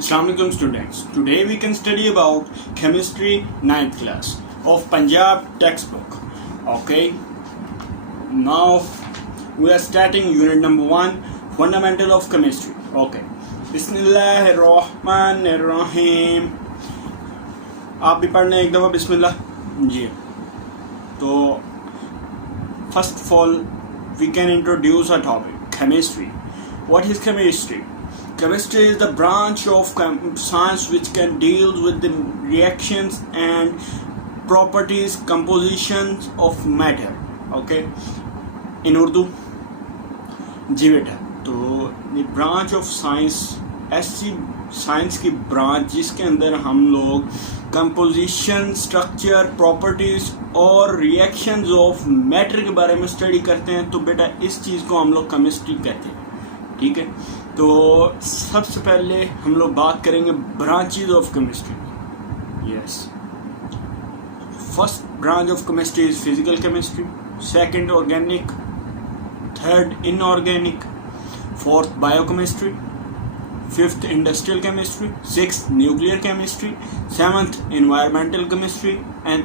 Assalamualaikum students. Today we can study about chemistry 9th class of Punjab textbook. Okay. Now we are starting unit number 1, fundamental of chemistry. Okay. बिस्मिल्लाहिर्रहमानिर्रहीम. आप भी पढ़ना एक दफ़ा बिस्मिल्लाह जी. तो first of all we can introduce our topic, chemistry. What is chemistry? Chemistry is the branch of science which can deal with the reactions and properties, compositions of matter. Okay. In Urdu जी बेटा. तो ये branch of science ऐसी science की branch जिसके अंदर हम लोग composition, structure, properties और रिएक्शंस ऑफ मैटर के बारे में स्टडी करते हैं. तो बेटा इस चीज़ को हम लोग केमिस्ट्री कहते हैं. ठीक है. तो सबसे पहले हम लोग बात करेंगे branches of chemistry. Yes. First branch of chemistry is physical chemistry, second organic, third inorganic, fourth biochemistry, fifth industrial chemistry, sixth nuclear chemistry, seventh environmental chemistry and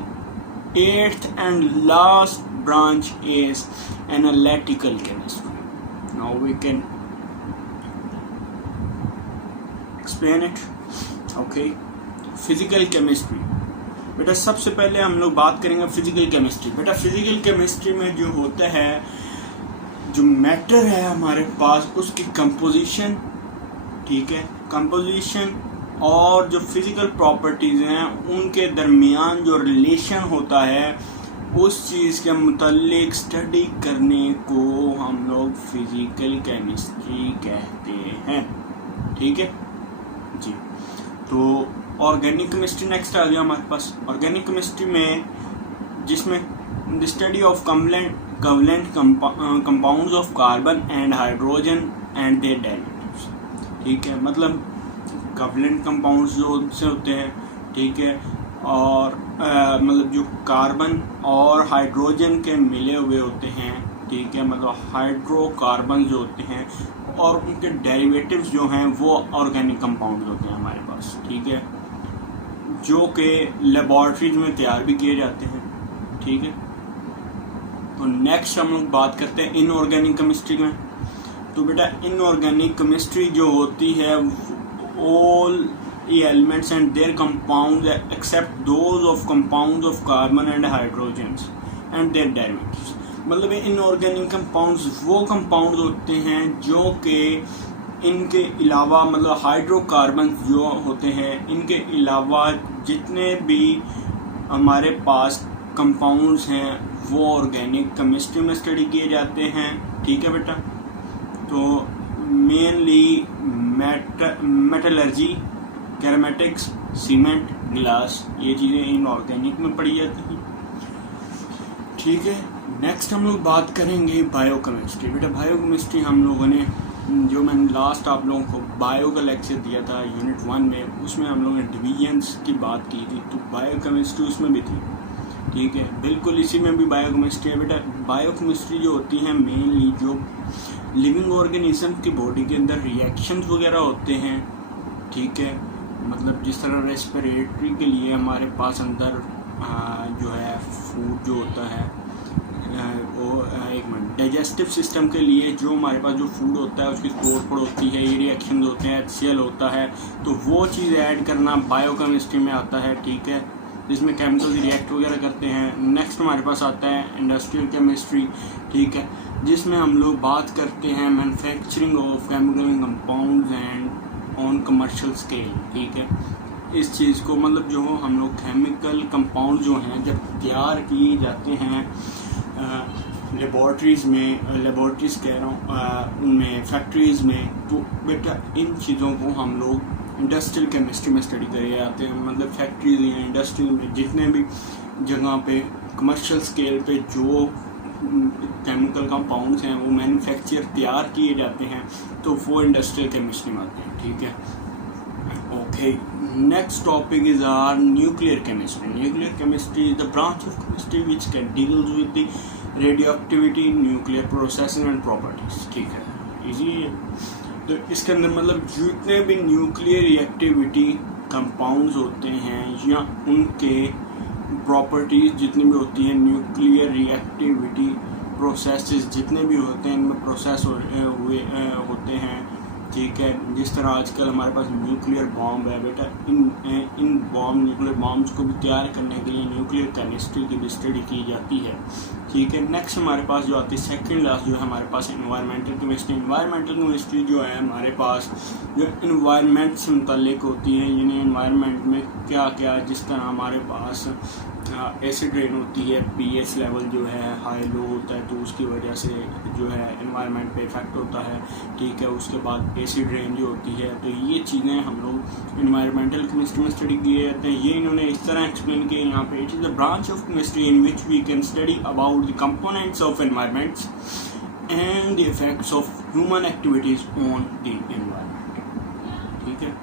eighth and last branch is analytical chemistry. Now we can explain it. Okay. Physical chemistry. बेटा सबसे पहले हम लोग बात करेंगे physical chemistry. बेटा physical chemistry में जो होता है, जो मैटर है हमारे पास, उसकी कंपोजिशन, ठीक है, कंपोजिशन और जो फिजिकल प्रॉपर्टीज हैं उनके दरमियान जो रिलेशन होता है उस चीज़ के मुतालिक स्टडी करने को हम लोग फिजिकल केमिस्ट्री कहते हैं. ठीक है जी. तो ऑर्गेनिक केमिस्ट्री नेक्स्ट आ गया हमारे पास. ऑर्गेनिक केमिस्ट्री में जिसमें the study of covalent compounds of carbon and hydrogen and their derivatives. ठीक है. मतलब covalent compounds जो से होते हैं, ठीक है, और मतलब जो कार्बन और हाइड्रोजन के मिले हुए होते हैं, ठीक है, मतलब हाइड्रोकार्बन जो होते हैं और उनके डेरिवेटिव्स जो हैं वो ऑर्गेनिक कंपाउंड होते हैं हमारे पास. ठीक है. जो कि लेबॉर्ट्रीज में तैयार भी किए जाते हैं. ठीक है. तो नेक्स्ट हम लोग बात करते हैं इनऑर्गेनिक केमिस्ट्री में. तो बेटा इनऑर्गेनिक केमिस्ट्री जो होती है all elements and their compounds except those of compounds of carbon and hydrogens and their derivatives. मतलब इनऑर्गेनिक कंपाउंड्स वो कंपाउंड होते हैं जो कि इनके अलावा, मतलब हाइड्रोकार्बन जो होते हैं, इनके अलावा जितने भी हमारे पास कंपाउंड्स हैं वो ऑर्गेनिक केमिस्ट्री में स्टडी किए जाते हैं. ठीक है बेटा. तो मेनली मेटलर्जी, कैरामेटिक्स, सीमेंट, ग्लास, ये चीज़ें इनऑर्गेनिक में पढ़ी जाती हैं. ठीक है. नेक्स्ट हम लोग बात करेंगे बायोकेमिस्ट्री. बेटा बायोकेमिस्ट्री हम लोगों ने, जो मैंने लास्ट आप लोगों को बायो का लेक्चर दिया था यूनिट 1 में, उसमें हम लोगों ने डिवीजन्स की बात की थी. तो बायोकेमिस्ट्री उसमें भी थी. ठीक है. बिल्कुल इसी में भी बायोकेमिस्ट्री है. बेटा बायोकेमिस्ट्री जो होती है मेनली जो लिविंग ऑर्गेनिज्म की बॉडी के अंदर रिएक्शंस वगैरह होते हैं. ठीक है. मतलब जिस तरह रेस्पिरेटरी के लिए हमारे पास अंदर जो है फूड जो होता है, वो एक मिनट, डाइजेस्टिव सिस्टम के लिए जो हमारे पास जो फूड होता है उसकी तोड़फोड़ होती है, ये रिएक्शन होते हैं, HCl होता है, तो वो चीज़ ऐड करना बायोकेमिस्ट्री में आता है. ठीक है. जिसमें केमिकल रिएक्ट वगैरह करते हैं. नेक्स्ट हमारे पास आता है इंडस्ट्रियल केमिस्ट्री. ठीक है. जिसमें हम लोग बात करते हैं manufacturing of chemical compounds and on commercial scale. ठीक है. इस चीज़ को मतलब जो हम लोग केमिकल कंपाउंड जो हैं जब तैयार किए जाते हैं लेबॉर्ट्रीज़ कह रहा हूँ, उनमें फैक्ट्रीज़ में, तो बेटा इन चीज़ों को हम लोग इंडस्ट्रियल केमिस्ट्री में स्टडी करे जाते हैं. मतलब फैक्ट्रीज या इंडस्ट्री में जितने भी जगह पे कमर्शियल स्केल पे जो केमिकल कंपाउंड्स हैं वो मैन्युफैक्चर तैयार किए जाते हैं, तो वो इंडस्ट्रियल केमिस्ट्री में आते हैं. ठीक है. Okay. Next topic is are nuclear chemistry. Nuclear chemistry is the branch of chemistry which can deal with the radioactivity, nuclear processing and properties. ठीक है. इजी है। तो इसके अंदर मतलब जितने भी न्यूक्लियर रिएक्टिविटी कंपाउंड्स होते हैं या उनके प्रॉपर्टीज जितनी भी होती हैं, न्यूक्लियर रिएक्टिविटी प्रोसेसेस जितने भी होते हैं, इनमें प्रोसेस होते हैं, ठीक है। जिस तरह आजकल हमारे पास न्यूक्लियर बॉम्ब है बेटा, इन न्यूक्लियर बॉम्ब्स को भी तैयार करने के लिए न्यूक्लियर केमिस्ट्री की भी स्टडी की जाती है, ठीक है। नेक्स्ट हमारे पास जो आती है सेकंड क्लास जो है हमारे पास एनवायरमेंटल केमिस्ट्री। एनवायरमेंटल केमिस्ट्री जो है हमारे पास जो एनवायरनमेंट से मुतल्लिक होती है, यानी एनवायरनमेंट में क्या क्या, जिस तरह हमारे पास एसिड रेन होती है, पीएच लेवल जो है हाई लो होता है तो उसकी वजह से जो है एनवायरनमेंट पे इफेक्ट होता है, ठीक है। उसके बाद एसिड रेन जो होती है, तो ये चीज़ें हम लोग एनवायरमेंटल केमिस्ट्री में स्टडी किए जाते हैं। ये इन्होंने इस तरह एक्सप्लेन किया यहाँ पे, it is the branch of chemistry in which we can study about the components of environments and the effects of human activities on the environment, ठीक है।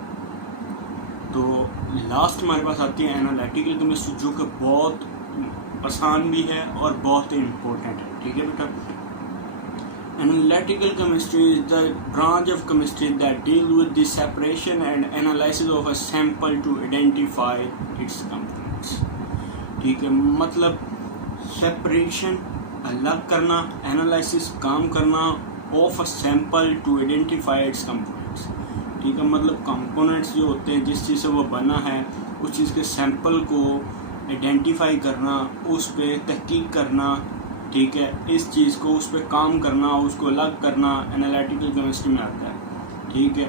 तो लास्ट हमारे पास आती है एनालिटिकल केमिस्ट्री, जो कि बहुत आसान भी है और बहुत ही इम्पोर्टेंट है, ठीक है बेटा। Analytical chemistry is the branch of chemistry that deals with the separation and analysis of a sample to identify its components, ठीक है। मतलब सेपरेशन अलग करना, एनालिसिस काम करना of a sample to identify its components, ठीक है। मतलब कंपोनेंट्स जो होते हैं, जिस चीज़ से वो बना है, उस चीज़ के सैंपल को आइडेंटिफाई करना, उस पर तहकीक करना, ठीक है। इस चीज़ को उस पर काम करना, उसको अलग करना एनालिटिकल केमिस्ट्री में आता है, ठीक है।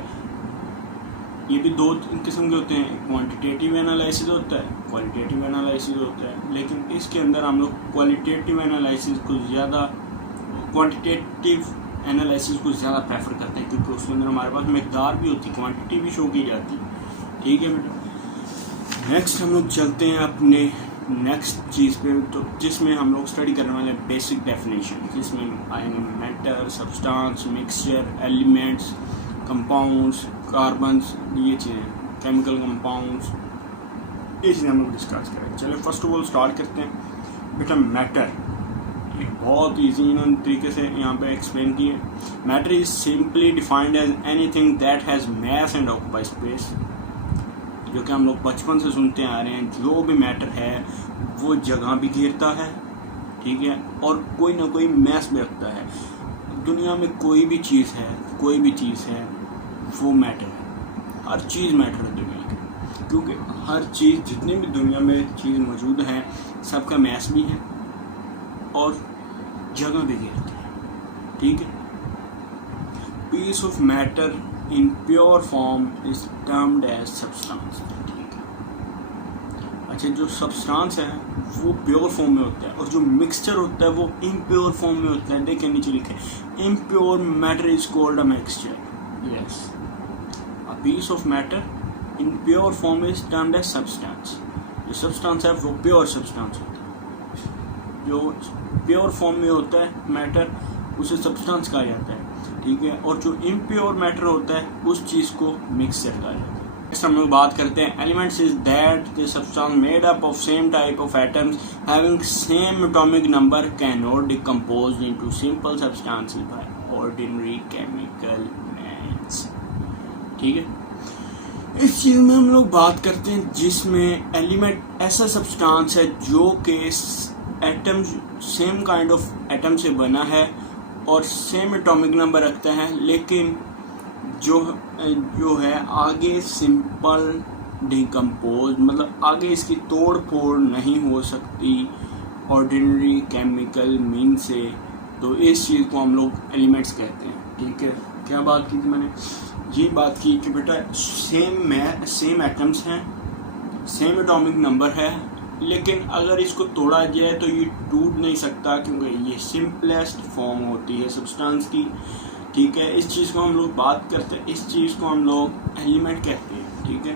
ये भी दो किस्म के होते हैं, क्वांटिटेटिव एनालिसिस होता है, क्वालिटेटिव एनालिसिस होता है। लेकिन इसके अंदर हम लोग क्वालिटेटिव एनालिसिस को ज़्यादा, क्वांटिटेटिव एनालिसिस को ज़्यादा प्रेफर करते हैं, क्योंकि उसके अंदर हमारे पास मकदार भी होती है, क्वांटिटी भी शो की जाती है, ठीक है बेटा। नेक्स्ट हम लोग चलते हैं अपने नेक्स्ट चीज़ पे, तो जिसमें हम लोग स्टडी करने वाले हैं बेसिक डेफिनेशन, जिसमें आएंगे matter, substance, mixture, elements, compounds, carbons, ये चीज़ें, केमिकल कंपाउंड्स, ये चीज़ें हम लोग डिस्कस करेंगे। चलिए फर्स्ट ऑफ ऑल स्टार्ट करते हैं बेटा। मैटर बहुत ईजी इन्होंने तरीके से यहाँ पे एक्सप्लेन किए। Matter is simply defined as anything that has mass and occupy space, जो कि हम लोग बचपन से सुनते आ रहे हैं। जो भी मैटर है वो जगह भी घेरता है, ठीक है, और कोई ना कोई मैस भी रखता है। दुनिया में कोई भी चीज़ है, कोई भी चीज़ है, वो मैटर है। हर चीज़ मैटर है दुनिया की, क्योंकि हर चीज़, जितनी भी दुनिया में चीज़ मौजूद है, सबका मैस भी है और जगह भी घेरती है, ठीक है। Piece of matter in pure form is termed as substance, ठीक है। अच्छा, जो सब्सटेंस है वो प्योर फॉर्म में होता है और जो मिक्सचर होता है वो इम्प्योर फॉर्म में होता है। देखिए नीचे लिखे, impure matter is called a mixture, yes. A piece of matter in pure form is termed as substance. जो सब्सटेंस है वो प्योर सब्सटेंस होता है। जो प्योर फॉर्म में होता है मैटर, उसे सब्सटेंस कहा जाता है, ठीक है। और जो इम्प्योर मैटर होता है उस चीज़ को मिक्सचर कहा जाता है। नेक्स्ट हम लोग बात करते हैं elements is that the substance made up of same type of atoms having same atomic number can not decompose into simple substances by ordinary chemical means, ठीक है। इस चीज़ में हम लोग बात करते हैं जिसमें एलिमेंट ऐसा सब्सटेंस है जो कि atom, same kind of atom से बना है और सेम एटॉमिक नंबर रखता है, लेकिन जो है आगे सिंपल डिकम्पोज, मतलब आगे इसकी तोड़ फोड़ नहीं हो सकती ऑर्डिनरी केमिकल मीन से। तो इस चीज़ को हम लोग एलिमेंट्स कहते हैं, ठीक है। क्या बात की थी मैंने? ये बात की कि बेटा सेम एटम्स हैं, सेम एटॉमिक नंबर है, लेकिन अगर इसको तोड़ा जाए तो ये टूट नहीं सकता, क्योंकि ये सिंपलेस्ट फॉर्म होती है सब्सटेंस की, ठीक है। इस चीज़ को हम लोग बात करते हैं, इस चीज़ को हम लोग एलिमेंट कहते हैं, ठीक है।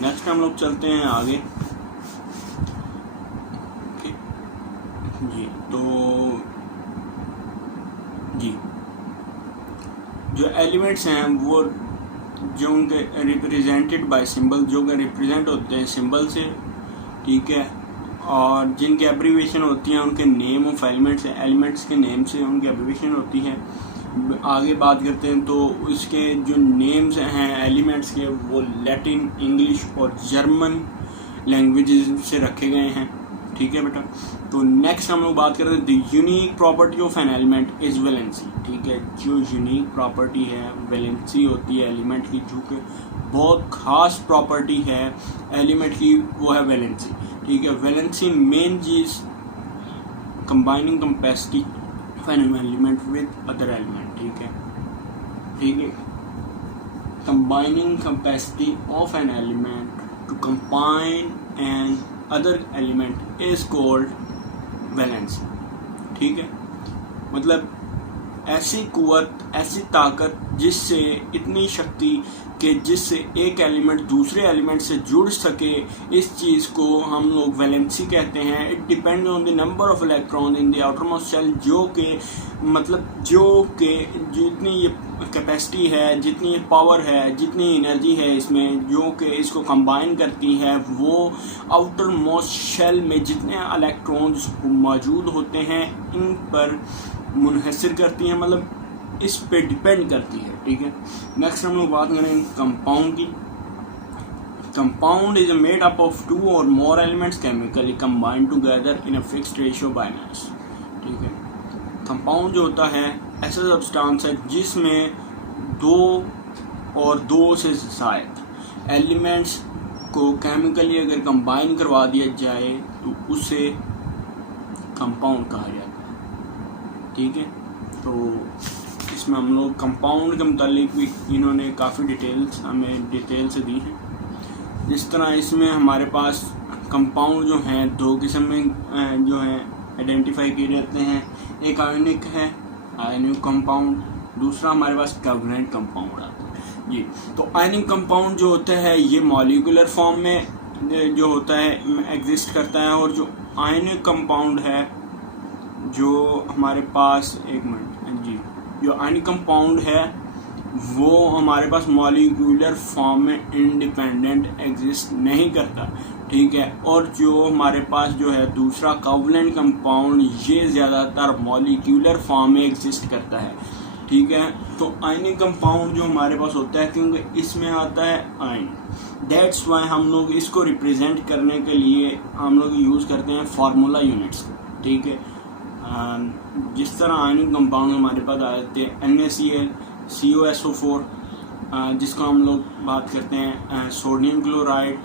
नेक्स्ट हम लोग चलते हैं आगे जी। तो जी जो एलिमेंट्स हैं वो जो उनके रिप्रेजेंटेड बाय सिंबल, जो कि रिप्रेजेंट होते हैं सिंबल से, ठीक है, और जिनकी एब्रीविएशन होती है उनके नेम ऑफ एलिमेंट्स के नेम से उनकी एब्रीविएशन होती है। आगे बात करते हैं तो इसके जो नेम्स हैं एलिमेंट्स के वो लैटिन, इंग्लिश और जर्मन लैंग्वेजेस से रखे गए हैं। ठीक है बेटा। तो नेक्स्ट हम लोग बात कर रहे हैं the unique property of an element is valency. ठीक है, जो यूनिक प्रॉपर्टी है वैलेंसी होती है एलिमेंट की, जो कि बहुत खास प्रॉपर्टी है एलिमेंट की, वो है वैलेंसी। ठीक है, वैलेंसी मेन चीज combining capacity of an element with other element. ठीक है, ठीक है, combining capacity of an element to combine an other element is called valency. ठीक है, मतलब ऐसी कुव्वत, ऐसी ताकत जिससे इतनी शक्ति कि जिससे एक एलिमेंट दूसरे एलिमेंट से जुड़ सके, इस चीज़ को हम लोग वैलेंसी कहते हैं। It depend on the number of electron in the outermost shell, जो कि मतलब जो कि जितनी ये कैपेसिटी है, जितनी ये पावर है, जितनी एनर्जी है इसमें, जो कि इसको कंबाइन करती है, वो आउटर मोस्ट शेल में जितने इलेक्ट्रॉन्स मौजूद होते हैं इन पर मुनहसर करती हैं, मतलब इस पे डिपेंड करती है। ठीक है, नेक्स्ट हम लोग बात करेंगे कंपाउंड की। Compound is made up of 2 और more elements chemically combined together in a fixed ratio by mass. ठीक है, कंपाउंड जो होता है ऐसा सब्सटेंस है जिसमें 2 और 2 से ज़ायद एलिमेंट्स को केमिकली अगर कंबाइन करवा दिया जाए तो उसे कंपाउंड कहा जाता है। ठीक है, तो इसमें हम लोग कंपाउंड के मुतालिक भी इन्होंने काफ़ी डिटेल्स हमें डिटेल से दी हैं। जिस तरह इसमें हमारे पास कंपाउंड जो हैं 2 किस्म में जो हैं आइडेंटिफाई किए जाते हैं। एक आयनिक है, आयनिक कंपाउंड, दूसरा हमारे पास कोवैलेंट कंपाउंड आता है जी। तो आयनिक कंपाउंड जो होता है ये मॉलिक्यूलर फॉर्म में जो होता है एग्जिस्ट करता है, और जो आयनिक कंपाउंड है जो हमारे पास, एक मिनट जी, जो आयनिक कंपाउंड है वो हमारे पास मॉलिक्यूलर फॉर्म में इंडिपेंडेंट एग्जिस्ट नहीं करता। ठीक है, और जो हमारे पास जो है दूसरा कोवैलेंट कंपाउंड, ये ज़्यादातर मॉलिक्यूलर फॉर्म में एग्जिस्ट करता है। ठीक है, तो आयनिक कंपाउंड जो हमारे पास होता है क्योंकि इसमें आता है आयन, दैट्स वाई हम लोग इसको रिप्रेजेंट करने के लिए हम लोग यूज़ करते हैं फार्मूला यूनिट्स। ठीक है, जिस तरह आयनिक कंपाउंड हमारे पास आते हैं NaCl, COSO4, जिसको हम लोग बात करते हैं सोडियम क्लोराइड,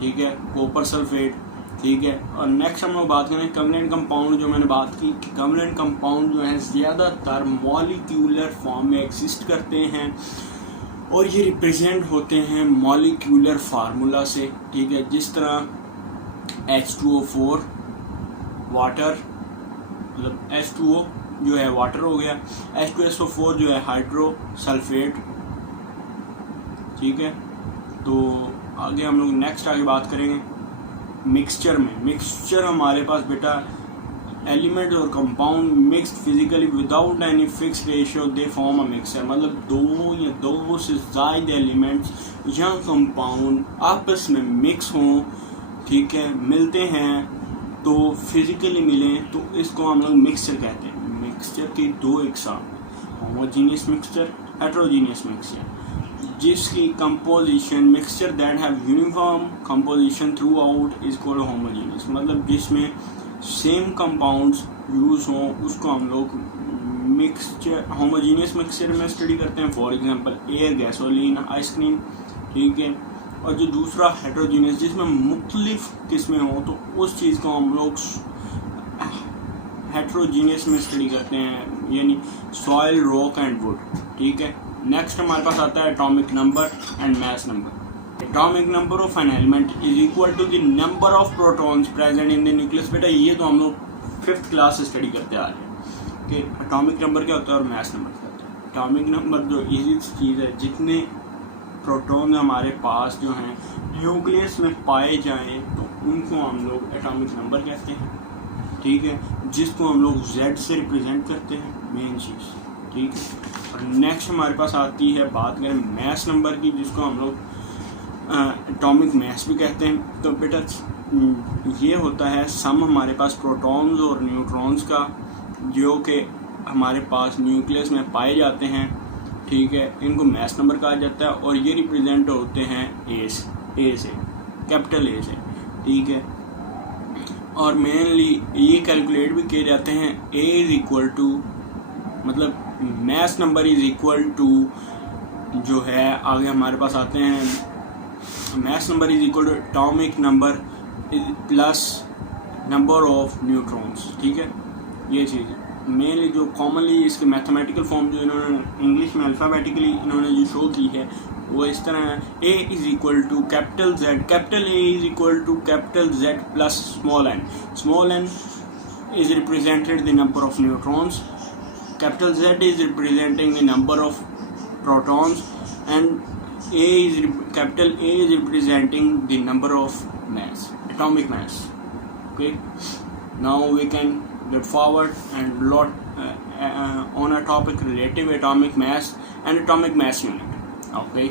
ठीक है, कॉपर सल्फेट। ठीक है, और नेक्स्ट हम लोग बात करें कोवैलेंट कंपाउंड। जो मैंने बात की कि कोवैलेंट कंपाउंड जो है ज़्यादातर मॉलिक्यूलर फॉर्म में एग्जिस्ट करते हैं और ये रिप्रेजेंट होते हैं मॉलिक्यूलर फार्मूला से। ठीक है, जिस तरह H2O4 वाटर, मतलब H2O जो है वाटर हो गया, H2SO4 जो है हाइड्रो सल्फेट। ठीक है, तो आगे हम लोग नेक्स्ट आगे बात करेंगे मिक्सचर में। मिक्सचर हमारे पास बेटा एलिमेंट और compound mixed physically without any fix ratio they form a mixture, मतलब 2 या 2 से ज़्यादा एलिमेंट्स या कंपाउंड आपस में मिक्स हों, ठीक है, मिलते हैं तो फिजिकली मिलें तो इसको हम लोग मिक्सचर कहते हैं। मिक्सचर की 2 इकसाम, होमोजीनियस मिक्सचर, हेटेरोजीनियस मिक्सचर, जिसकी composition mixture that have uniform composition through out is called homogeneous, मतलब जिसमें सेम कंपाउंड्स यूज हों उसको हम लोग मिक्सचर होमोजीनियस मिक्सचर में स्टडी करते हैं। For example air, gasoline, ice cream. ठीक है, और जो दूसरा हेटेरोजीनियस जिसमें मुख्तलिफ किस्में हों तो उस चीज़ को हम लोग हेटेरोजीनियस में स्टडी करते हैं, यानी सॉइल, रॉक एंड वुड। ठीक है, नेक्स्ट हमारे पास आता है atomic number and mass number. Atomic number of an element is equal to the number of protons present in the nucleus. बेटा ये तो हम लोग 5th क्लास से स्टडी करते आ रहे हैं कि एटॉमिक नंबर क्या होता है और मास नंबर क्या होता है। एटॉमिक नंबर जो इजी चीज़ है, जितने प्रोटॉन हमारे पास जो हैं न्यूक्लियस में पाए जाएं तो उनको हम लोग एटॉमिक नंबर कहते हैं। ठीक है, जिसको हम लोग Z से रिप्रेजेंट करते हैं, मेन चीज़। ठीक है, और नेक्स्ट हमारे पास आती है बात करें मास नंबर की, जिसको हम लोग एटॉमिक मास भी कहते हैं। तो बेटा ये होता है सम हमारे पास प्रोटॉन्स और न्यूट्रॉन्स का, जो कि हमारे पास न्यूक्लियस में पाए जाते हैं, ठीक है, इनको मास नंबर कहा जाता है और ये रिप्रेजेंट होते हैं ए से, कैपिटल ए से, ठीक है। और मेनली ये कैलकुलेट भी किए जाते हैं, ए इज इक्वल टू, मतलब mass number is equal to जो है, आगे हमारे पास आते हैं, mass number is equal to atomic number plus number of neutrons, ठीक है। ये चीज़ मेनली जो कॉमनली इसके मैथमेटिकल फॉर्म जो इन्होंने इंग्लिश में अल्फ़ाबेटिकली इन्होंने जो शो की है वो इस तरह है, A is equal to capital Z, capital A is equal to capital Z plus small N is represented the number of neutrons, capital Z is representing the number of protons and capital A is representing the number of mass, atomic mass. Okay, now we can get forward and lot on a topic relative atomic mass and atomic mass unit. Okay,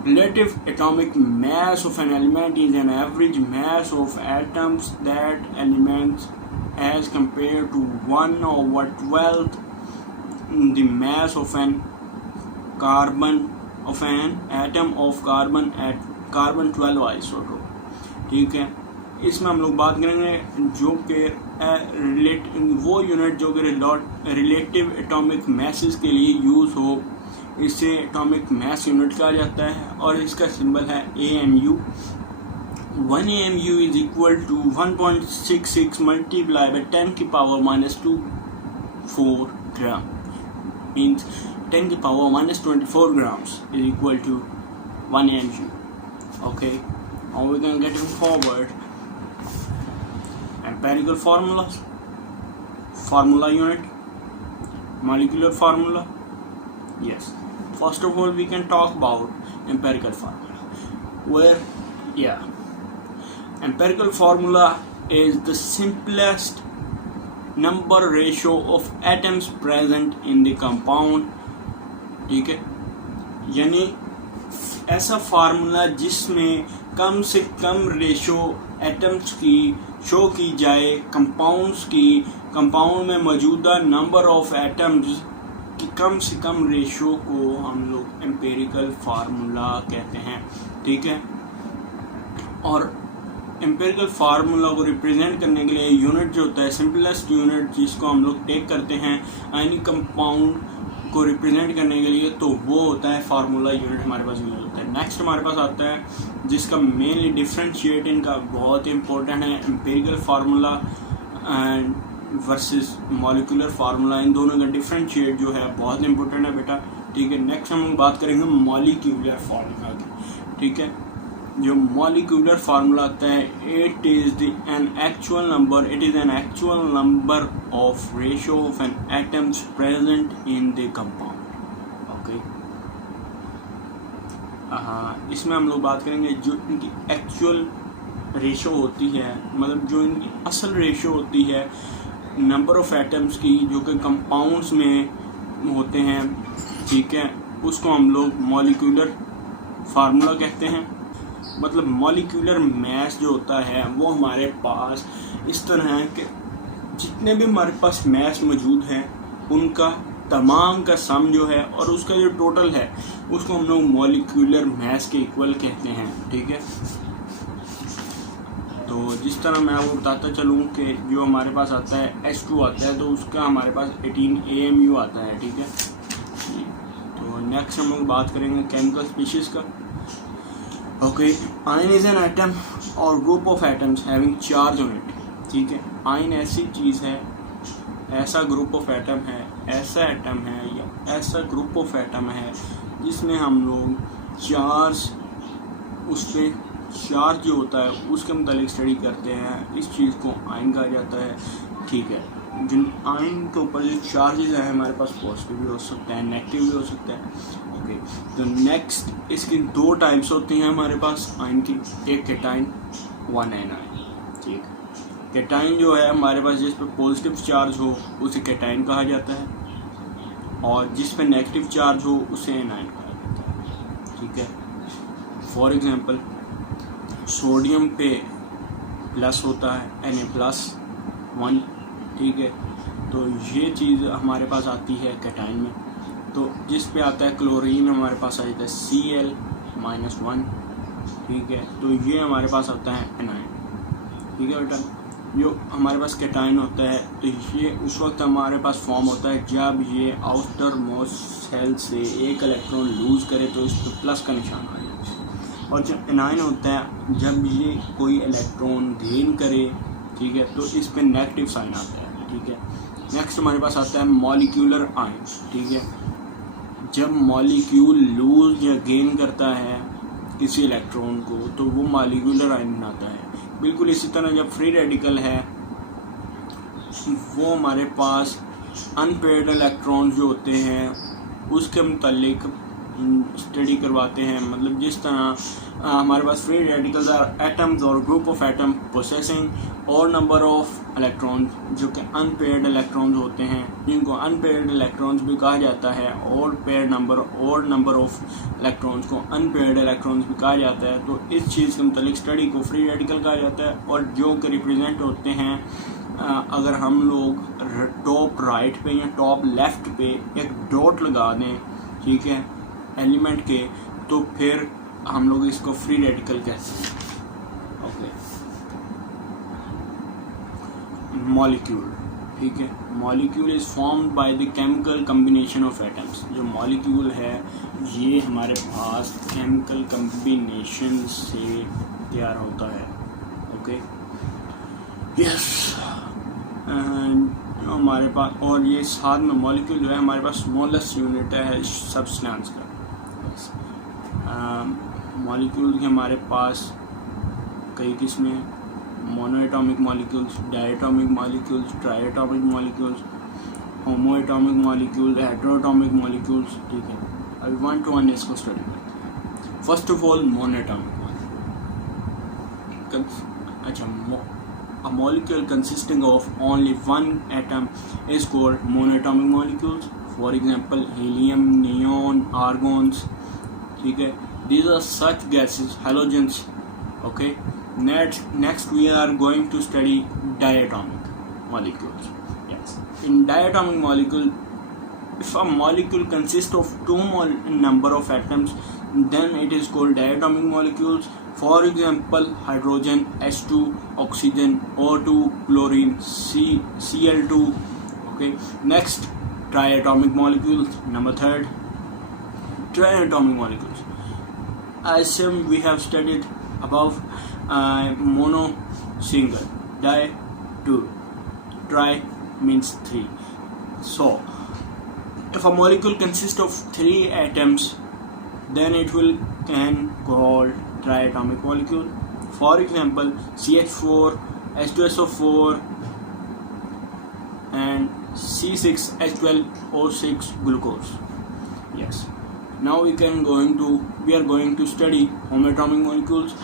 relative atomic mass of an element is an average mass of atoms that elements as compared to 1/12 the mass of an atom of carbon at carbon 12 isotope, ठीक है। इसमें हम लोग बात करेंगे जो कि वो यूनिट जो कि रिलेटिव एटॉमिक मैसेस के लिए यूज़ हो, इसे एटॉमिक मैस यूनिट कहा जाता है और इसका सिंबल है AMU। 1 AMU is equal to 1.66 multiply by 10 की पावर -24 ग्राम, मीन्स 10 की power -24 grams is equal to 1 AMU. Okay, now we can get forward. Empirical formulas, formula unit, molecular formula. Yes, first of all we can talk about empirical formula, empirical formula is the simplest number ratio of atoms present in the compound, ठीक है। यानी ऐसा formula जिसमें कम से कम ratio atoms की show की जाए compounds की, कंपाउंड में मौजूदा नंबर ऑफ एटम्स की कम से कम रेशो को हम लोग एम्पेरिकल फार्मूला कहते हैं, ठीक है। और एम्पेरिकल फार्मूला को रिप्रेजेंट करने के लिए यूनिट जो होता है, सिंपलेस्ट यूनिट जिसको हम लोग टेक करते हैं आयनिक कंपाउंड को रिप्रेजेंट करने के लिए, तो वो होता है फार्मूला यूनिट हमारे पास यूज होता है। नेक्स्ट हमारे पास आता है जिसका मेनली डिफरेंशिएट इनका बहुत इंपॉर्टेंट है, empirical formula and versus molecular formula, इन दोनों का डिफरेंशिएट जो है बहुत इंपॉर्टेंट है बेटा, ठीक है। नेक्स्ट हम बात करेंगे मॉलिक्यूलर फार्मूला की, ठीक है। जो मॉलिक्यूलर फार्मूला आता है, it is an actual number of ratio of an atoms present in the compound. Okay, इसमें हम लोग बात करेंगे जो इनकी एक्चुअल रेशियो होती है, मतलब जो इनकी असल रेशियो होती है नंबर ऑफ एटम्स की जो कि कंपाउंड्स में होते हैं, ठीक है, उसको हम लोग मॉलिक्यूलर फार्मूला कहते हैं। मतलब मॉलिक्यूलर मैस जो होता है वो हमारे पास इस तरह है कि जितने भी हमारे पास मैस मौजूद हैं उनका तमाम का सम जो है और उसका जो टोटल है उसको हम लोग मॉलिक्यूलर मैस के इक्वल कहते हैं, ठीक है। तो जिस तरह मैं आपको बताता चलूँ कि जो हमारे पास आता है H2 आता है तो उसका हमारे पास 18 AMU आता है, ठीक है। तो नेक्स्ट हम लोग बात करेंगे केमिकल स्पीशीज का। Okay, ion is an atom और group of atoms having charge on it, ठीक है। आयन ऐसी चीज़ है, ऐसा ग्रुप ऑफ एटम है, ऐसा एटम है या ऐसा ग्रुप ऑफ एटम है जिसमें हम लोग चार्ज, उस पर चार्ज जो होता है उसके मुतालिक स्टडी करते हैं, इस चीज़ को आयन कहा जाता है, ठीक है। जिन आयन के ऊपर जो चार्जेस हैं हमारे पास पॉजिटिव भी हो सकता है, नेगेटिव भी हो सकता है। ओके, तो नेक्स्ट इसकी दो टाइप्स होती हैं हमारे पास आयन की, एक केटाइन, वन एनाइन, ठीक। केटाइन जो है हमारे पास जिस पर पॉजिटिव चार्ज हो उसे केटाइन कहा जाता है और जिस पर नेगेटिव चार्ज हो उसे एनाइन कहा जाता है, ठीक है। फॉर एग्जांपल सोडियम पे प्लस होता है Na+1, ठीक है। तो ये चीज़ हमारे पास आती है कैटाइन में। तो जिस पे आता है क्लोरीन हमारे पास आ जाता है Cl-1, ठीक है। तो ये हमारे पास आता है एनाइन, ठीक है बेटा। जो हमारे पास कैटाइन होता है तो ये उस वक्त हमारे पास फॉर्म होता है जब ये आउटर मोस्ट सेल से एक इलेक्ट्रॉन लूज़ करे तो इस पर प्लस का निशान आ जाता है। और जो एनाइन होता है जब ये कोई इलेक्ट्रॉन गेन करे, ठीक है, तो इस पर नेगेटिव साइन आता है, ठीक है। नेक्स्ट हमारे पास आता है मॉलिक्यूलर आयन, ठीक है। जब मॉलिक्यूल लूज या गेन करता है किसी इलेक्ट्रॉन को तो वो मॉलिक्यूलर आयन बनाता है। बिल्कुल इसी तरह जब फ्री रेडिकल है वो हमारे पास अनपेयर्ड इलेक्ट्रॉन्स जो होते हैं उसके मुतालिक स्टडी करवाते हैं। मतलब जिस तरह हमारे पास फ्री रेडिकल्स आर एटम्स और ग्रुप ऑफ एटम पोसेसिंग और नंबर ऑफ इलेक्ट्रॉन्स, जो कि अनपेयर्ड इलेक्ट्रॉन्स होते हैं, जिनको अनपेयर्ड इलेक्ट्रॉन्स भी कहा जाता है, और पेयर्ड नंबर और नंबर ऑफ इलेक्ट्रॉन्स को अनपेयर्ड इलेक्ट्रॉन्स भी कहा जाता है। तो इस चीज़ के मुतालिक स्टडी को फ्री रेडिकल कहा जाता है। और जो कि रिप्रेजेंट होते हैं, अगर हम लोग टॉप राइट पे या टॉप लेफ्ट पे एक डॉट लगा दें, ठीक है, एलिमेंट के, तो फिर हम लोग इसको फ्री रेडिकल कहते हैं। ओके, मॉलिक्यूल, ठीक है। Molecule is formed by the chemical combination of atoms. जो मॉलिक्यूल है ये हमारे पास केमिकल कम्बिनेशन से तैयार होता है। Okay, yes. हमारे पास और ये साथ में मॉलिक्यूल जो है हमारे पास स्मॉलेस्ट यूनिट है सब्सटेंस का। मॉलिक्यूल के हमारे पास कई किस्में हैं, monoatomic molecules, diatomic molecules, triatomic molecules, homoatomic molecules, heteroatomic molecules, ठीक है। अभी 1 to 1 इसको स्टडी करते हैं। First of all monoatomic molecule. अच्छा, a molecule consisting of only one atom is called monoatomic molecules. For example, helium, neon, argons, ठीक है। These are such gases, halogens. Okay. Next we are going to study diatomic molecules. Yes. In diatomic molecule, if a molecule consists of two number of atoms, then it is called diatomic molecules. For example, hydrogen H2, oxygen O2, chlorine Cl2. Okay. Next, triatomic molecules. Number 3, triatomic molecules. As we have studied above, mono, single, di, two, tri means 3. So, if a molecule consists of 3 atoms, then it will can called triatomic molecule. For example, CH4, H2SO4 and C6H12O6 glucose. Yes. Now we are going to study homoatomic molecules,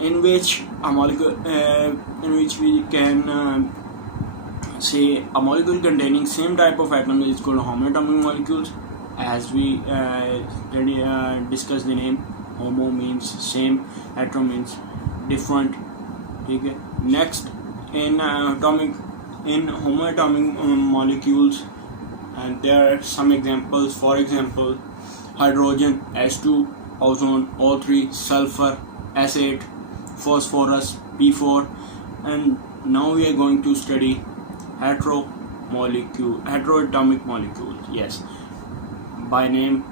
in which we can say a molecule containing same type of atom is called homoatomic molecules. As we discuss the name, homo means same, hetero means different, ठीक है। Next, in homoatomic molecules, and there are some examples. For example, hydrogen H2, ozone O3, sulfur S8, phosphorus P4. And now we are going to study heteroatomic molecules. Yes, by name,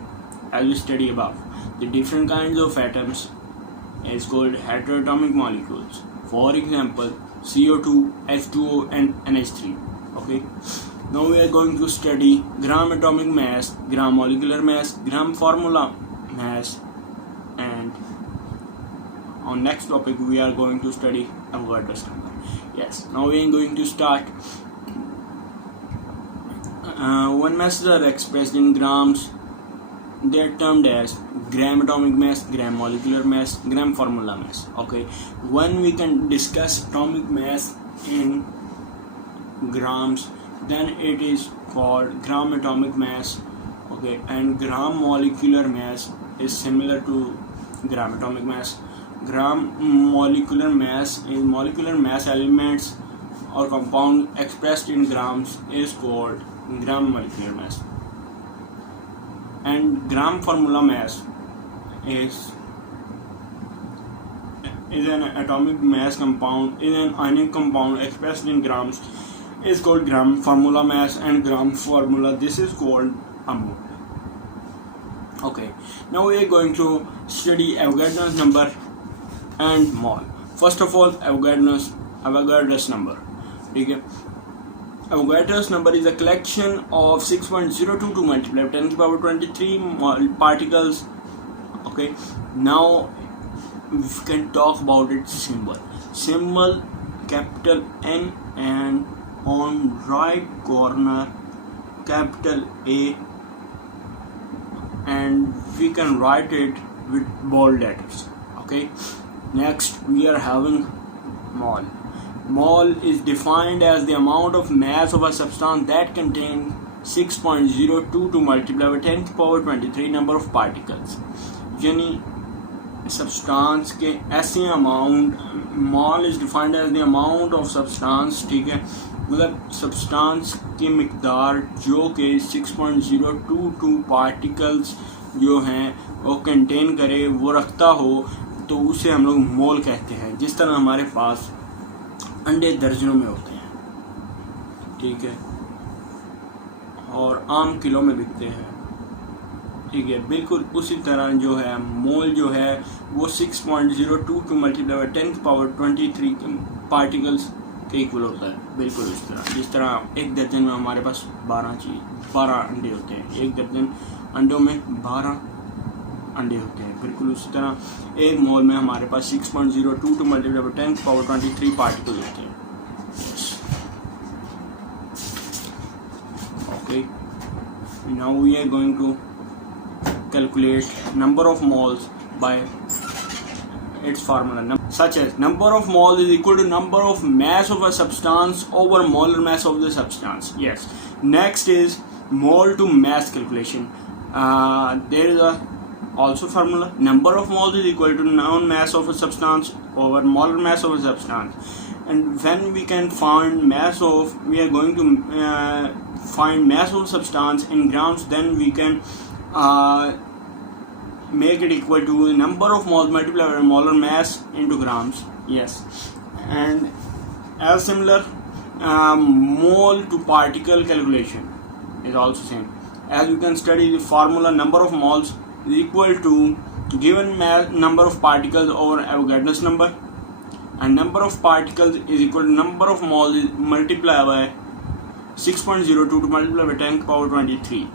as we study above, the different kinds of atoms is called heteroatomic molecules. For example, CO2, H2O and NH3. Okay. Now we are going to study gram atomic mass, gram molecular mass, gram formula mass, and on next topic we are going to study Avogadro's number. Yes. Now we are going to start. When masses are expressed in grams, they are termed as gram atomic mass, gram molecular mass, gram formula mass. Okay, when we can discuss atomic mass in grams, then it is called gram atomic mass. Okay, and gram molecular mass is similar to gram atomic mass. Gram molecular mass is molecular mass elements or compound expressed in grams is called gram molecular mass, and gram formula mass is an atomic mass compound is an ionic compound expressed in grams is called gram formula mass, and gram formula this is called a mole. Okay, now we are going to study Avogadro's number and mole. First of all, Avogadro's number. ठीक है, Avogadro's number is a collection of 6.022 multiplied by 10 to the power 23 particles. Okay, now we can talk about its symbol capital N, and on right corner capital A, and we can write it with bold letters. Okay, next we are having mole. Mole is defined as the amount of mass of a substance that contains 6.022 multiplied by 10 to the power 23 number of particles. यानी substance के ऐसे amount, mole is defined as the amount of substance, ठीक है, मतलब substance की मिकदार जो कि 6.022 particles जो हैं वो कंटेन करे, वो रखता हो, तो उसे हम लोग मोल कहते हैं। जिस तरह हमारे पास अंडे दर्जनों में होते हैं, ठीक है, और आम किलो में बिकते हैं, ठीक है, बिल्कुल उसी तरह जो है मोल जो है वो 6.022 मल्टीप्लाई बाय 10 पावर 23 पार्टिकल्स के इक्वल होता है। बिल्कुल उस तरह, जिस तरह एक दर्जन में हमारे पास 12 अंडे होते हैं, एक दर्जन अंडों में 12 अंडे होते हैं, बिल्कुल उसी तरह एक मोल में हमारे पास 6.022 मल्टीप्लाई बाय 10 पावर 23 पार्टिकल होते हैं। Okay, now we are going to calculate number of moles by its formula, such as number of moles is equal to number of mass of a substance over molar mass of the substance. Yes, next is mole to mass calculation. There is a also formula, number of moles is equal to known mass of a substance over molar mass of a substance. And when we can find mass of, we are going to find mass of substance in grams, then we can make it equal to the number of moles multiplied by molar mass into grams. Yes, and as similar, mole to particle calculation is also same. As you can study the formula, number of moles is equal to given number of particles over Avogadro's number, and number of particles is equal to number of moles multiplied by 6.022 multiplied by 10 to the power 23,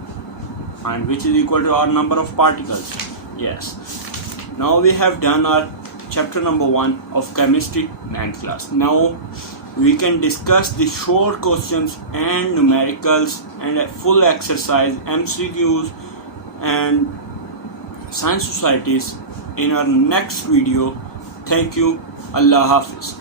and which is equal to our number of particles. Yes, now we have done our chapter number 1 of chemistry 9th class. Now we can discuss the short questions and numericals and a full exercise, MCQs and science societies in our next video. Thank you. Allah Hafiz.